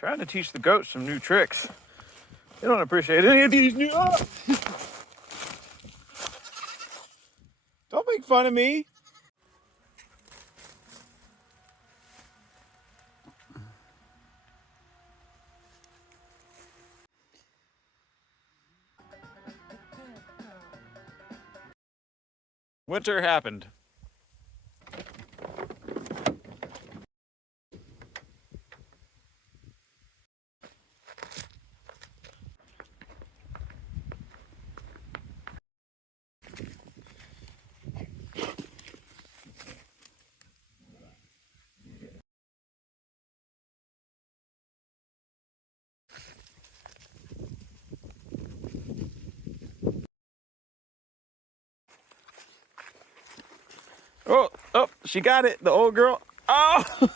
Trying to teach the goats some new tricks. They don't appreciate any of these new... Oh! Don't make fun of me. Winter happened. Oh, she got it, the old girl. Oh!